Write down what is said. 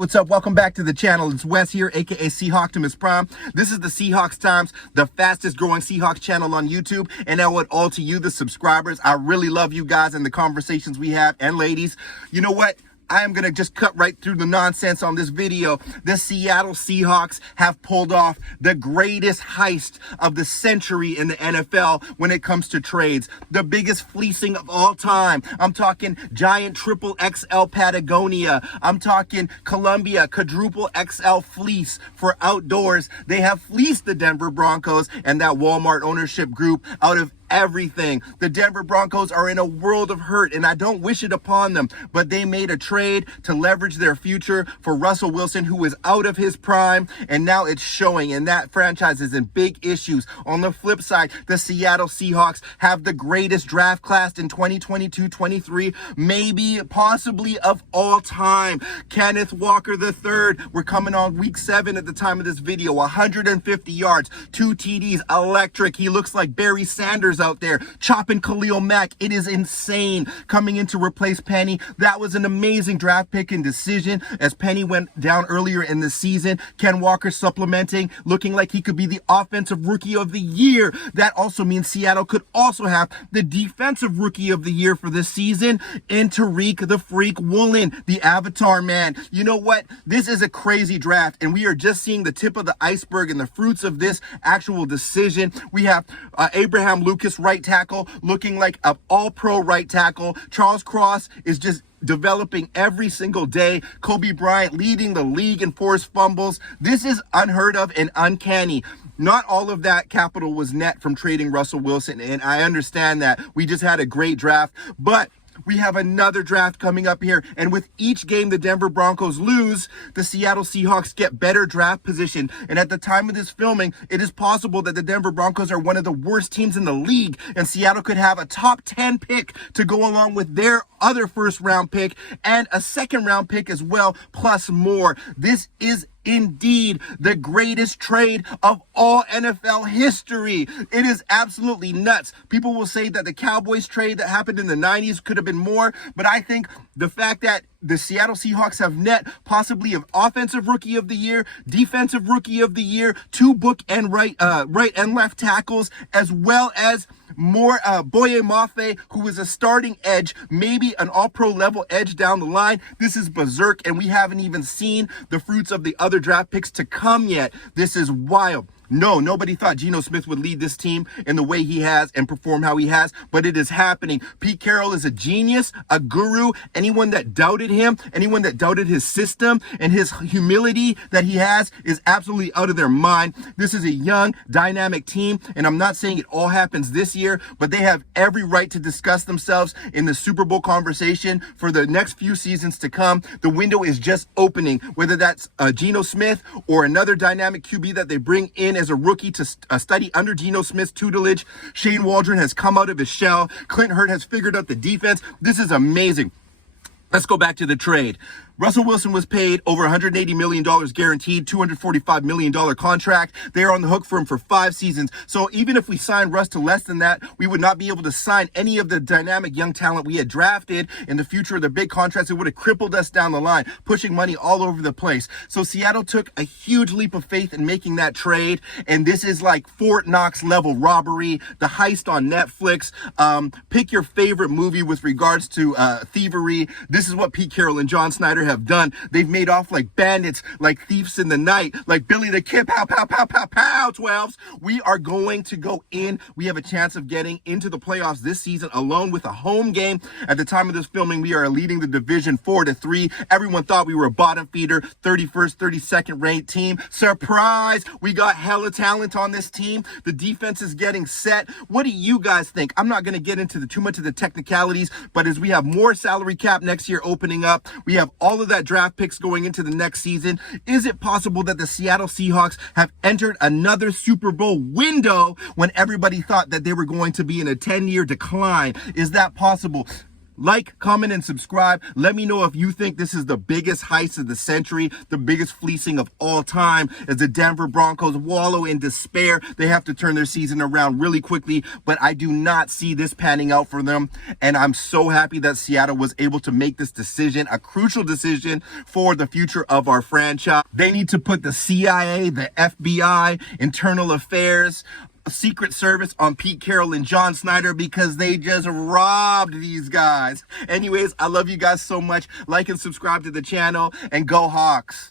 What's up? Welcome back to the channel. It's Wes here, aka Seahawktopmist Prime. This is the Seahawks Times, the fastest growing Seahawks channel on YouTube. And I want all to you, the subscribers. I really love you guys and the conversations we have. And ladies, you know what? I am going to just cut right through the nonsense on this video. The Seattle Seahawks have pulled off the greatest heist of the century in the NFL when it comes to trades. The biggest fleecing of all time. I'm talking giant triple XL Patagonia. I'm talking Columbia quadruple XL fleece for outdoors. They have fleeced the Denver Broncos and that Walmart ownership group out of everything. The Denver Broncos are in a world of hurt, and I don't wish it upon them, but they made a trade to leverage their future for Russell Wilson, who is out of his prime, and now it's showing, and that franchise is in big issues. On the flip side, the Seattle Seahawks have the greatest draft class in 2022-23, maybe, possibly of all time. Kenneth Walker III, we're coming on week 7 at the time of this video, 150 yards, 2 TDs, electric. He looks like Barry Sanders out there chopping Khalil Mack. It is insane. Coming in to replace Penny. That was an amazing draft pick and decision as Penny went down earlier in the season. Ken Walker supplementing, looking like he could be the offensive rookie of the year. That also means Seattle could also have the defensive rookie of the year for this season in Tariq the Freak Woolen, the Avatar man. You know what? This is a crazy draft, and we are just seeing the tip of the iceberg and the fruits of this actual decision. We have Abraham Lucas, right tackle, looking like an all-pro right tackle. Charles Cross is just developing every single day. Kobe Bryant leading the league in forced fumbles. This is unheard of and uncanny. Not all of that capital was net from trading Russell Wilson, and I understand that. We just had a great draft, but we have another draft coming up here, and with each game the Denver Broncos lose, the Seattle Seahawks get better draft position. And at the time of this filming, it is possible that the Denver Broncos are one of the worst teams in the league, and Seattle could have a top 10 pick to go along with their other first round pick and a second round pick as well, plus more. This is indeed the greatest trade of all NFL history. It is absolutely nuts. People will say that the Cowboys trade that happened in the 90s could have been more, but I think the fact that the Seattle Seahawks have net possibly of offensive rookie of the year, defensive rookie of the year, 2 book and right and left tackles, as well as more Boye Mafe, who is a starting edge, maybe an all-pro level edge down the line. This is berserk, and we haven't even seen the fruits of the other draft picks to come yet. This is wild. No, nobody thought Geno Smith would lead this team in the way he has and perform how he has, but it is happening. Pete Carroll is a genius, a guru. Anyone that doubted him, anyone that doubted his system and his humility that he has is absolutely out of their mind. This is a young, dynamic team, and I'm not saying it all happens this year, but they have every right to discuss themselves in the Super Bowl conversation for the next few seasons to come. The window is just opening, whether that's Geno Smith or another dynamic QB that they bring in as a rookie to study under Geno Smith's tutelage. Shane Waldron has come out of his shell. Clint Hurtt has figured out the defense. This is amazing. Let's go back to the trade. Russell Wilson was paid over $180 million guaranteed, $245 million contract. They're on the hook for him for 5 seasons. So even if we sign Russ to less than that, we would not be able to sign any of the dynamic young talent we had drafted in the future of the big contracts. It would have crippled us down the line, pushing money all over the place. So Seattle took a huge leap of faith in making that trade. And this is like Fort Knox level robbery, the heist on Netflix. Pick your favorite movie with regards to thievery. This is what Pete Carroll and John Snyder have done. They've made off like bandits, like thieves in the night, like Billy the Kid, pow, pow, pow, pow, pow, 12s. We are going to go in. We have a chance of getting into the playoffs this season alone with a home game. At the time of this filming, we are leading the division 4-3. Everyone thought we were a bottom feeder, 31st, 32nd ranked team. Surprise! We got hella talent on this team. The defense is getting set. What do you guys think? I'm not going to get into too much of the technicalities, but as we have more salary cap next year opening up, we have all of that draft picks going into the next season. Is it possible that the Seattle Seahawks have entered another Super Bowl window when everybody thought that they were going to be in a 10-year decline? Is that possible? Like, comment, and subscribe. Let me know if you think this is the biggest heist of the century, the biggest fleecing of all time, as the Denver Broncos wallow in despair. They have to turn their season around really quickly, but I do not see this panning out for them. And I'm so happy that Seattle was able to make this decision, a crucial decision for the future of our franchise. They need to put the CIA, the FBI, Internal Affairs, Secret Service on Pete Carroll and John Snyder, because they just robbed these guys. Anyways, I love you guys so much. Like and subscribe to the channel, and go Hawks.